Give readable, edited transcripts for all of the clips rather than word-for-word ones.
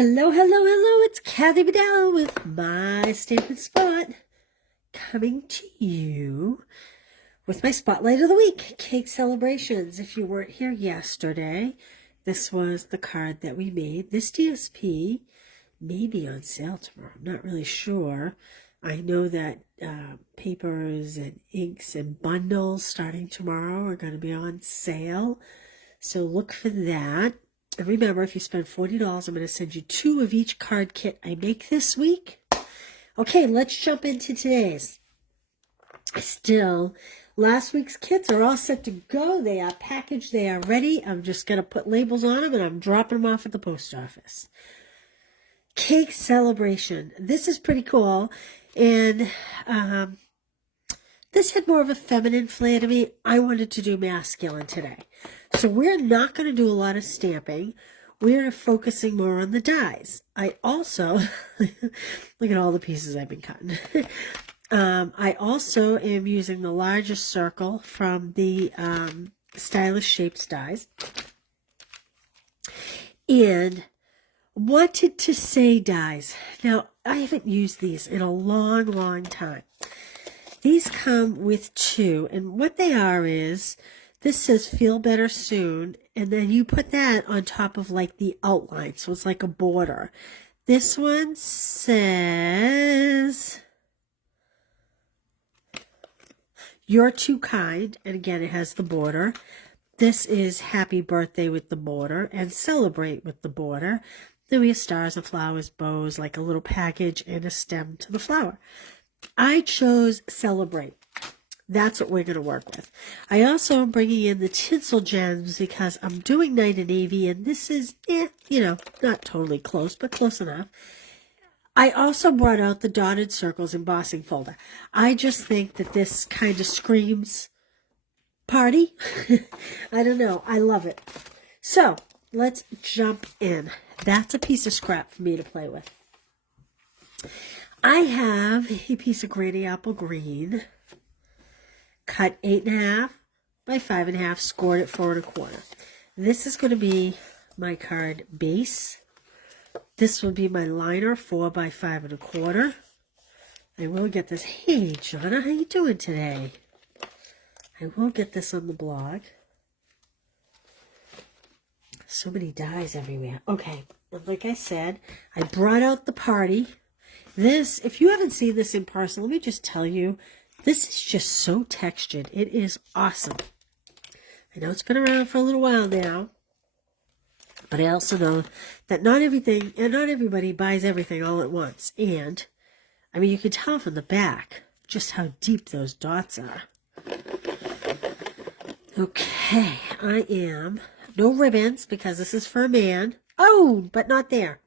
Hello, hello, hello, it's Kathy Bedell with my Stampin' Spot, coming to you with my Spotlight of the Week, Cake Celebrations. If you weren't here yesterday, this was the card that we made. This DSP may be on sale tomorrow, I'm not really sure. I know that papers and inks and bundles starting tomorrow are going to be on sale, so look for that. And remember, if you spend $40, I'm going to send you 2 of each card kit I make this week. Okay, let's jump into today's. Still, last week's kits are all set to go. They are packaged. They are ready. I'm just going to put labels on them, and I'm dropping them off at the post office. Cake Celebration. This is pretty cool. And this had more of a feminine flair to me. I wanted to do masculine today. So we're not going to do a lot of stamping. We're focusing more on the dies. I also, look at all the pieces I've been cutting. I also am using the largest circle from the Stylish Shapes dies. And wanted to say dies. Now, I haven't used these in a long, long time. These come with 2, and what they are is, this says feel better soon, and then you put that on top of like the outline, so it's like a border. This one says you're too kind, and again it has the border. This is happy birthday with the border and celebrate with the border. Then we have stars and flowers, bows, like a little package and a stem to the flower. I chose celebrate. That's what we're going to work with. I also am bringing in the tinsel gems because I'm doing Night and Navy, and this is, not totally close, but close enough. I also brought out the dotted circles embossing folder. I just think that this kind of screams party. I don't know. I love it. So let's jump in. That's a piece of scrap for me to play with. I have a piece of granny apple green, cut 8.5 by 5.5, scored at 4 1/4. This is going to be my card base. This will be my liner, 4 by 5 1/4. I will get this. Hey, Jonna, how you doing today? I will get this on the blog. So many dies everywhere. Okay, and like I said, I brought out the party. This, if you haven't seen this in person, let me just tell you, this is just so textured. It is awesome. I know it's been around for a little while now, but I also know that not everything and not everybody buys everything all at once. And, I mean, you can tell from the back just how deep those dots are. Okay, I am, no ribbons because this is for a man. Oh, but not there.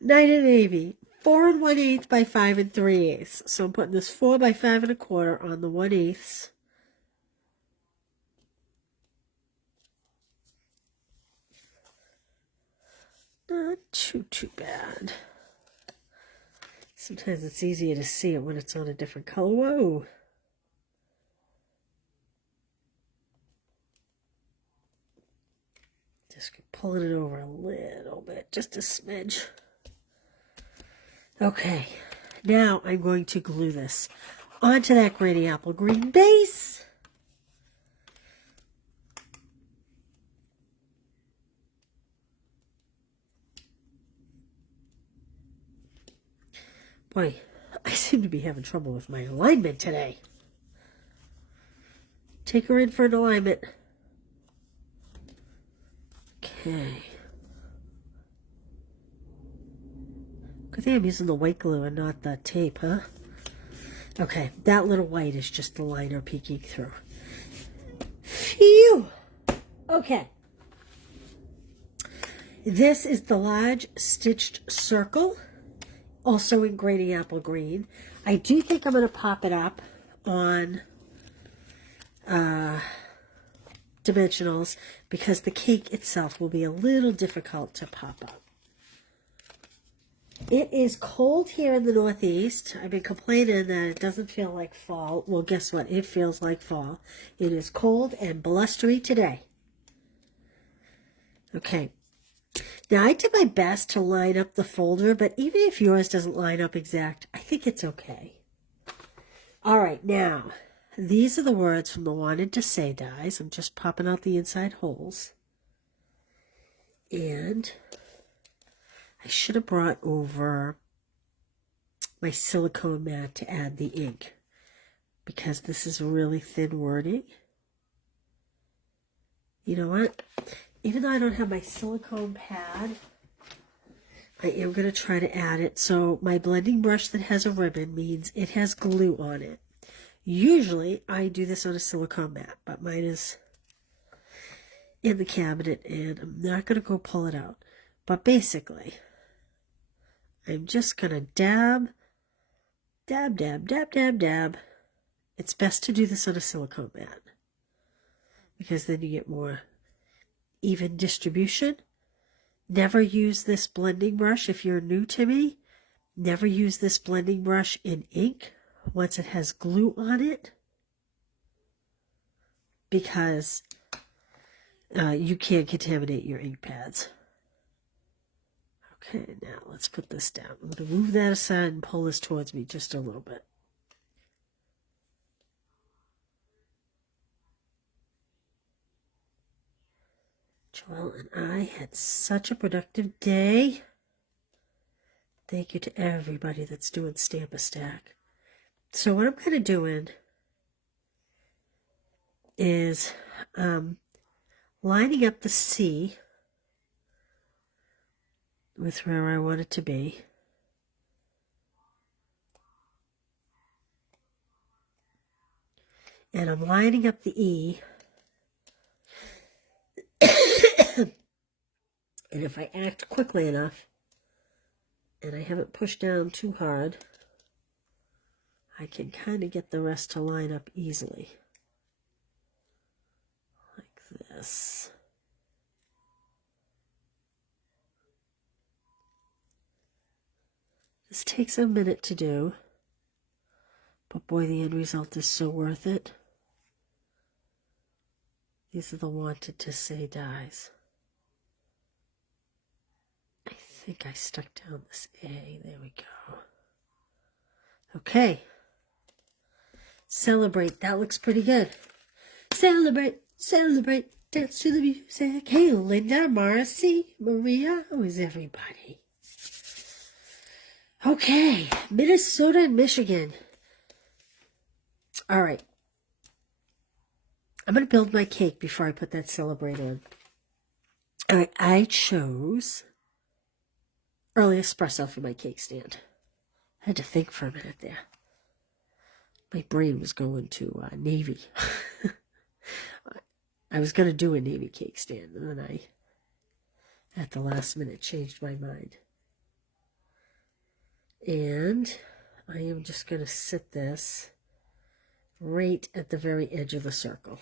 Night and Navy, 4 1/8 by 5 3/8. So I'm putting this 4 by 5 1/4 on the 1/8. Not too bad. Sometimes it's easier to see it when it's on a different color. Whoa. Just pulling it over a little bit, just a smidge. Okay, now I'm going to glue this onto that granny apple green base. Boy, I seem to be having trouble with my alignment today. Take her in for an alignment. Okay. Good thing I'm using the white glue and not the tape, huh? Okay, that little white is just the liner peeking through. Phew! Okay. This is the large stitched circle, also in granny apple green. I do think I'm going to pop it up on dimensionals because the cake itself will be a little difficult to pop up. It is cold here in the Northeast. I've been complaining that it doesn't feel like fall. Well, guess what? It feels like fall. It is cold and blustery today. Okay. Now, I did my best to line up the folder, but even if yours doesn't line up exact, I think it's okay. All right, now, these are the words from the wanted to say dies. I'm just popping out the inside holes. And I should have brought over my silicone mat to add the ink, because this is really thin wording. You know what? Even though I don't have my silicone pad, I am going to try to add it. So my blending brush that has a ribbon means it has glue on it. Usually I do this on a silicone mat, but mine is in the cabinet and I'm not going to go pull it out. But basically, I'm just going to dab, dab, dab, dab, dab, dab. It's best to do this on a silicone mat, because then you get more even distribution. Never use this blending brush if you're new to me. Never use this blending brush in ink once it has glue on it, because you can't contaminate your ink pads. Okay, now let's put this down. I'm going to move that aside and pull this towards me just a little bit. Joelle and I had such a productive day. Thank you to everybody that's doing Stamp-A-Stack. So what I'm kind of doing is lining up the C with where I want it to be. And I'm lining up the E. And if I act quickly enough, and I haven't pushed down too hard, I can kind of get the rest to line up easily. Like this. This takes a minute to do, but boy, the end result is so worth it. These are the wanted to say dies. I think I stuck down this A. There we go. Okay. Celebrate. That looks pretty good. Celebrate, celebrate, dance to the music. Hey, Linda, Marcy, Maria. How is everybody? Okay. Minnesota and Michigan. All right. I'm going to build my cake before I put that celebrate on. All right. I chose early espresso for my cake stand. I had to think for a minute there. My brain was going to navy. I was going to do a navy cake stand, and then I, at the last minute, changed my mind. And I am just going to sit this right at the very edge of the circle.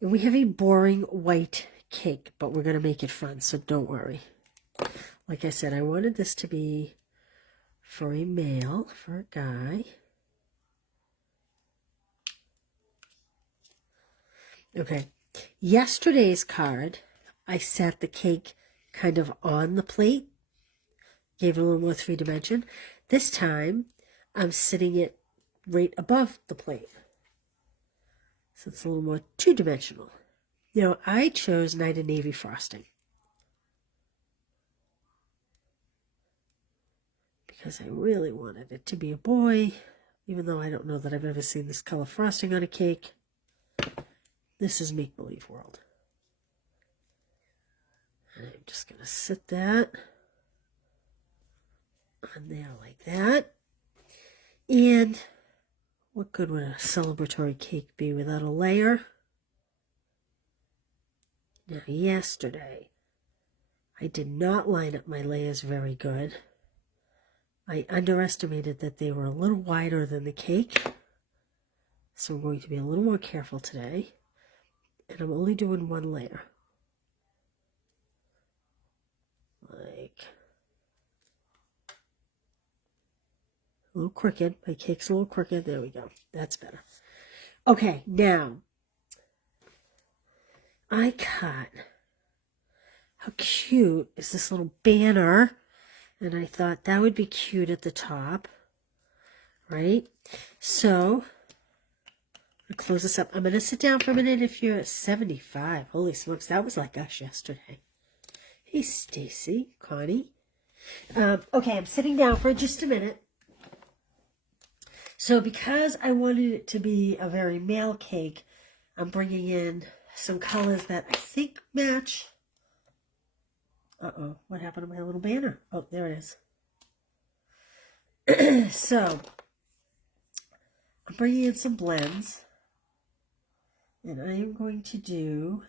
And we have a boring white cake, but we're going to make it fun, so don't worry. Like I said, I wanted this to be for a male, for a guy. Okay, yesterday's card, I set the cake kind of on the plate, gave it a little more three-dimension. This time, I'm sitting it right above the plate, so it's a little more two-dimensional. Now, I chose Night of Navy frosting because I really wanted it to be a boy, even though I don't know that I've ever seen this color frosting on a cake. This is make-believe world. And I'm just going to sit that on there like that. And what good would a celebratory cake be without a layer? Now, yesterday, I did not line up my layers very good. I underestimated that they were a little wider than the cake. So I'm going to be a little more careful today. And I'm only doing one layer. Like a little crooked. My cake's a little crooked. There we go. That's better. Okay, now I cut how cute is this little banner? And I thought that would be cute at the top, right? So, I'm going to close this up. I'm going to sit down for a minute if you're at 75. Holy smokes, that was like us yesterday. Hey, Stacy, Connie. Okay, I'm sitting down for just a minute. So because I wanted it to be a very male cake, I'm bringing in some colors that I think match. Uh-oh, what happened to my little banner? Oh, there it is. So, I'm bringing in some blends. And I am going to do,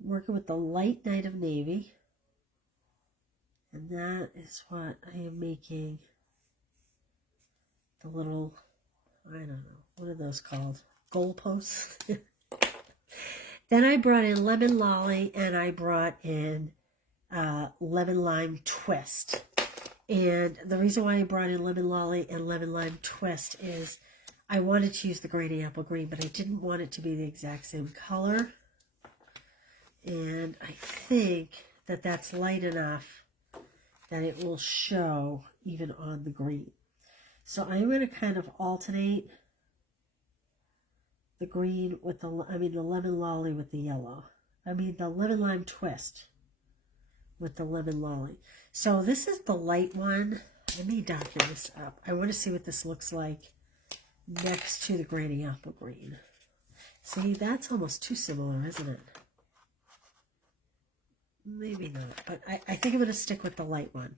working with the light Night of Navy. And that is what I am making the little, I don't know, what are those called? Goalposts? Then I brought in Lemon Lolly and I brought in Lemon Lime Twist. And the reason why I brought in Lemon Lolly and Lemon Lime Twist is I wanted to use the Granny Apple Green, but I didn't want it to be the exact same color. And I think that that's light enough that it will show even on the green. So I'm going to kind of alternate the green with the Lemon Lolly with the yellow. The Lemon Lime Twist with the Lemon Lolly. So this is the light one. Let me darken this up. I want to see what this looks like next to the Granny Apple Green. See, that's almost too similar, isn't it? Maybe not, but I think I'm going to stick with the light one.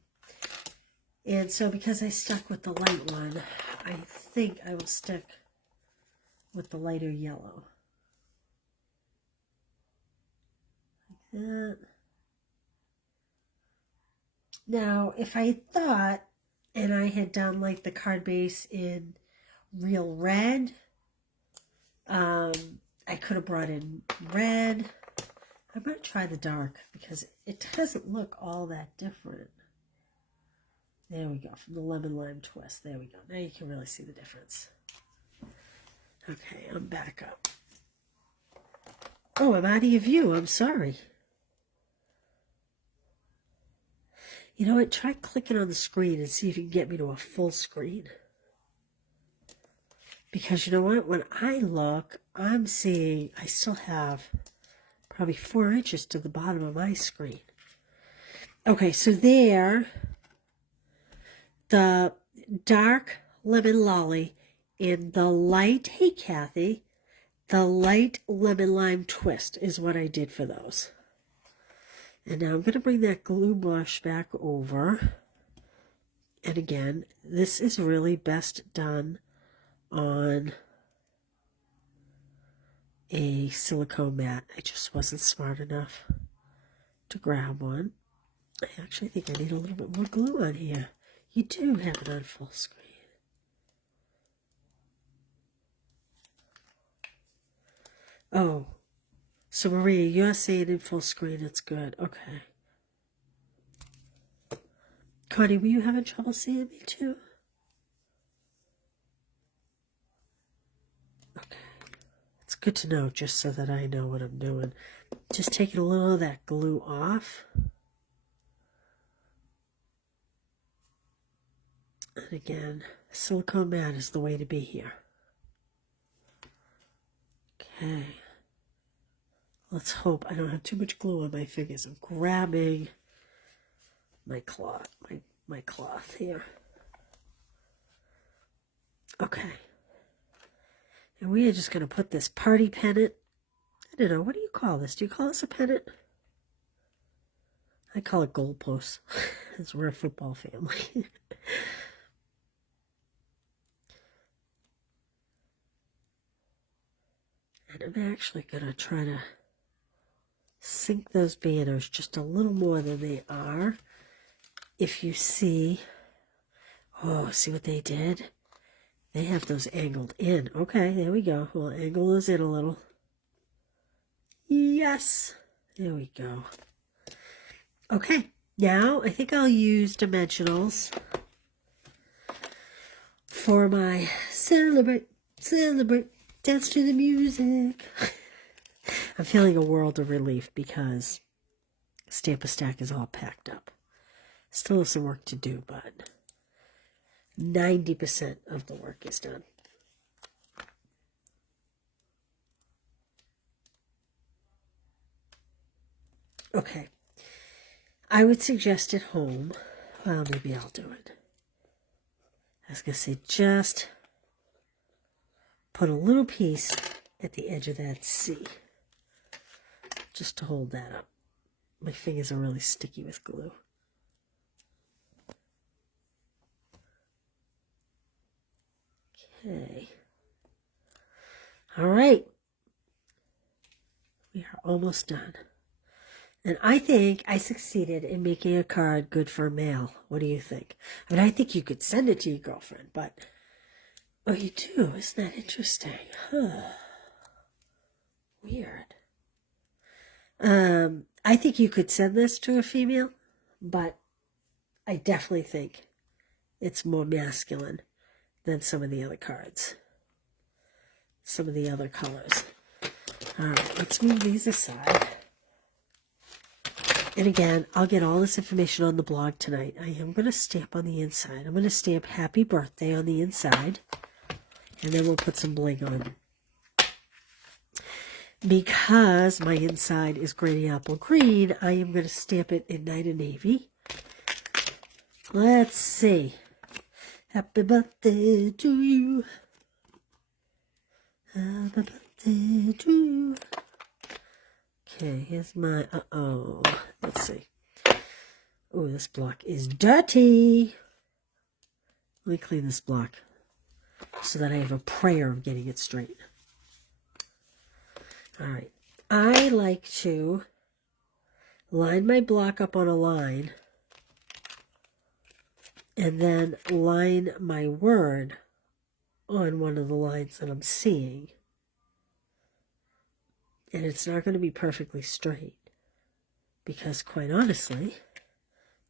And so because I stuck with the light one, I think I will stick with the lighter yellow. Like that. Now, if I thought, and I had done like the card base in real red, I could have brought in red. I'm going to try the dark because it doesn't look all that different. There we go, from the Lemon Lime Twist. There we go. Now you can really see the difference. Okay, I'm back up. Oh, I'm out of your view. I'm sorry. You know what? Try clicking on the screen and see if you can get me to a full screen. Because you know what? When I look, I'm seeing I still have probably 4 inches to the bottom of my screen. Okay, so there, the dark Lemon Lolly and the light, hey Kathy, the light Lemon Lime Twist is what I did for those. And now I'm going to bring that glue brush back over. And again, this is really best done on a silicone mat. I just wasn't smart enough to grab one. I actually think I need a little bit more glue on here. You do have it on full screen. Oh, so Maria, you're saying in full screen it's good. Okay. Connie, were you having trouble seeing me too? Okay. It's good to know just so that I know what I'm doing. Just taking a little of that glue off. And again, silicone mat is the way to be here. Okay. Let's hope I don't have too much glue on my fingers. I'm grabbing my cloth, my cloth here. Okay. And we are just going to put this party pennant. I don't know, what do you call this? Do you call this a pennant? I call it goalposts, because we're a football family. And I'm actually going to try to sink those banners just a little more than they are. If you see, oh, see what they did? They have those angled in. Okay, there we go. We'll angle those in a little. Yes, there we go. Okay, now I think I'll use dimensionals for my celebrate, dance to the music. I'm feeling a world of relief because Stamper stack is all packed up. Still have some work to do, but 90% of the work is done. Okay. I would suggest at home, well, maybe I'll do it. I was going to say just put a little piece at the edge of that C, just to hold that up. My fingers are really sticky with glue. Okay. All right. We are almost done. And I think I succeeded in making a card good for mail. What do you think? I mean, I think you could send it to your girlfriend, but... Oh, you do? Isn't that interesting? Huh. Weird. I think you could send this to a female, but I definitely think it's more masculine than some of the other cards. Some of the other colors. All right, let's move these aside. And again, I'll get all this information on the blog tonight. I am going to stamp on the inside. I'm going to stamp Happy Birthday on the inside. And then we'll put some bling on. Because my inside is Granny Apple Green, I am going to stamp it in Night of Navy. Let's see. Happy birthday to you. Happy birthday to you. Okay, here's my, let's see. Oh, this block is dirty. Let me clean this block so that I have a prayer of getting it straight. All right, I like to line my block up on a line and then line my word on one of the lines that I'm seeing. And it's not going to be perfectly straight because, quite honestly,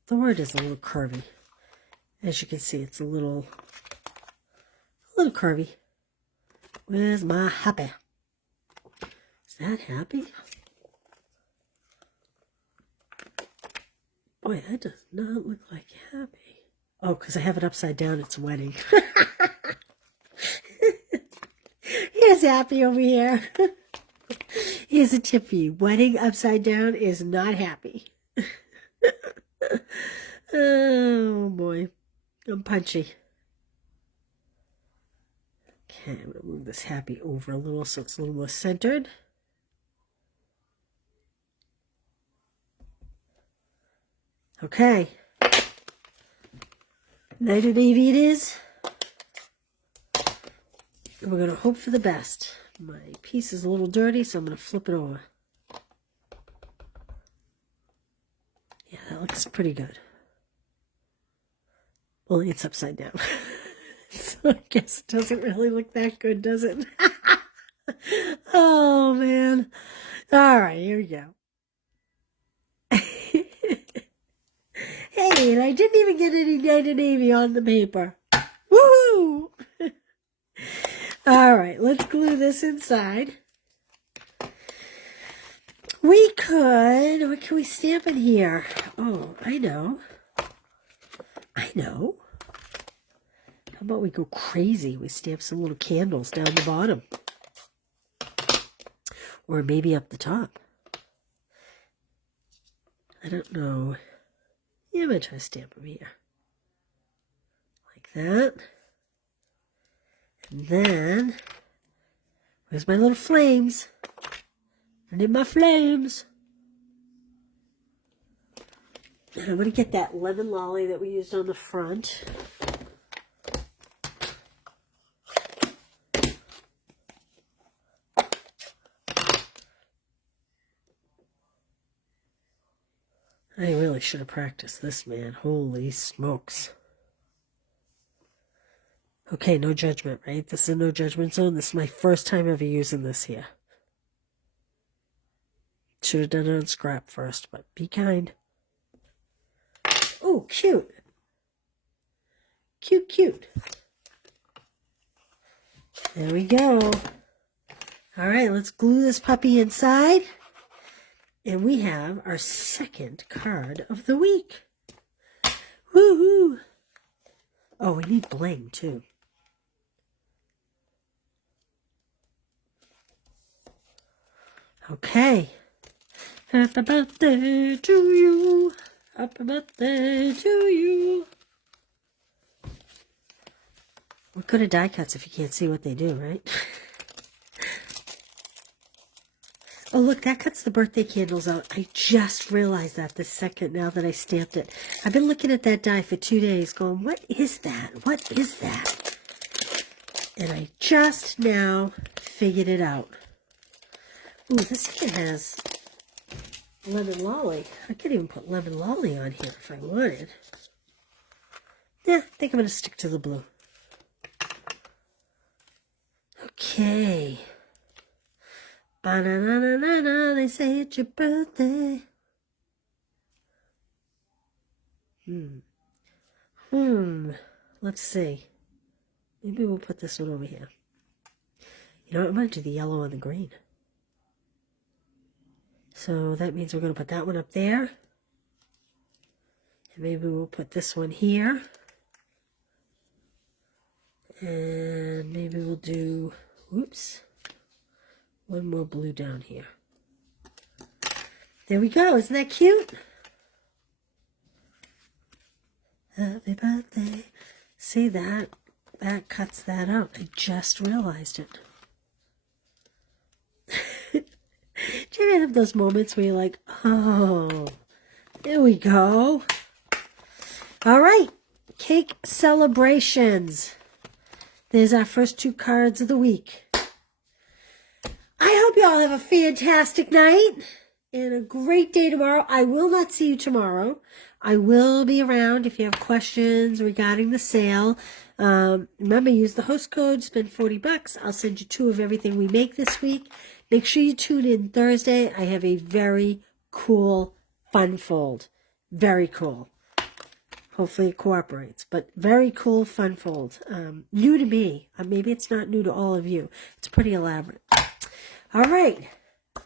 the word is a little curvy. As you can see, it's a little curvy. Where's my happy? Is that happy? Boy, that does not look like happy. Oh, because I have it upside down, it's wedding. Here's happy over here. Here's a tip for you. Wedding upside down is not happy. Oh, boy. I'm punchy. Okay, I'm going to move this happy over a little so it's a little more centered. Okay. Night of Navy it is. And we're going to hope for the best. My piece is a little dirty, so I'm going to flip it over. Yeah, that looks pretty good. Only it's upside down. So I guess it doesn't really look that good, does it? Oh, man. All right, here we go. Hey, and I didn't even get any Night of Navy on the paper. Woohoo! All right, let's glue this inside. We could, what can we stamp in here? Oh, I know. How about we go crazy? We stamp some little candles down the bottom. Or maybe up the top. I don't know. Yeah, I'm going to try to stamp them here. Like that. And then, where's my little flames? I need my flames. And I'm going to get that lemon lolly that we used on the front. I really should have practiced this, man. Holy smokes. Okay, no judgment, right? This is a no judgment zone. This is my first time ever using this here. Should have done it on scrap first, but be kind. Oh, cute. Cute, cute. There we go. All right, let's glue this puppy inside. And we have our second card of the week. Woohoo! Oh, we need bling too. Okay. Happy birthday to you. Happy birthday to you. What good are die cuts if you can't see what they do, right? Oh, look, that cuts the birthday candles out. I just realized that this second now that I stamped it. I've been looking at that die for 2 days going, what is that? What is that? And I just now figured it out. Ooh, this even has lemon lolly. I could even put lemon lolly on here if I wanted. Yeah, I think I'm going to stick to the blue. Okay. Ba-na-na-na-na-na, they say it's your birthday. Let's see. Maybe we'll put this one over here. You know what? I might do the yellow and the green. So that means we're going to put that one up there. And maybe we'll put this one here. And maybe we'll do, whoops, one more blue down here. There we go. Isn't that cute? Happy birthday. See that? That cuts that out. I just realized it. Do you ever have those moments where you're like, oh, there we go. All right. Cake celebrations. There's our first 2 cards of the week. I hope you all have a fantastic night and a great day tomorrow. I will not see you tomorrow. I will be around if you have questions regarding the sale. Remember, use the host code, spend $40. I'll send you 2 of everything we make this week. Make sure you tune in Thursday. I have a very cool fun fold. Very cool. Hopefully it cooperates, but very cool fun fold. New to me. Maybe it's not new to all of you. It's pretty elaborate. All right.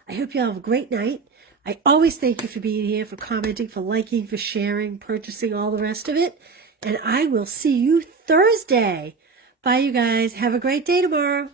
I hope you all have a great night. I always thank you for being here, for commenting, for liking, for sharing, purchasing, all the rest of it. And I will see you Thursday. Bye, you guys. Have a great day tomorrow.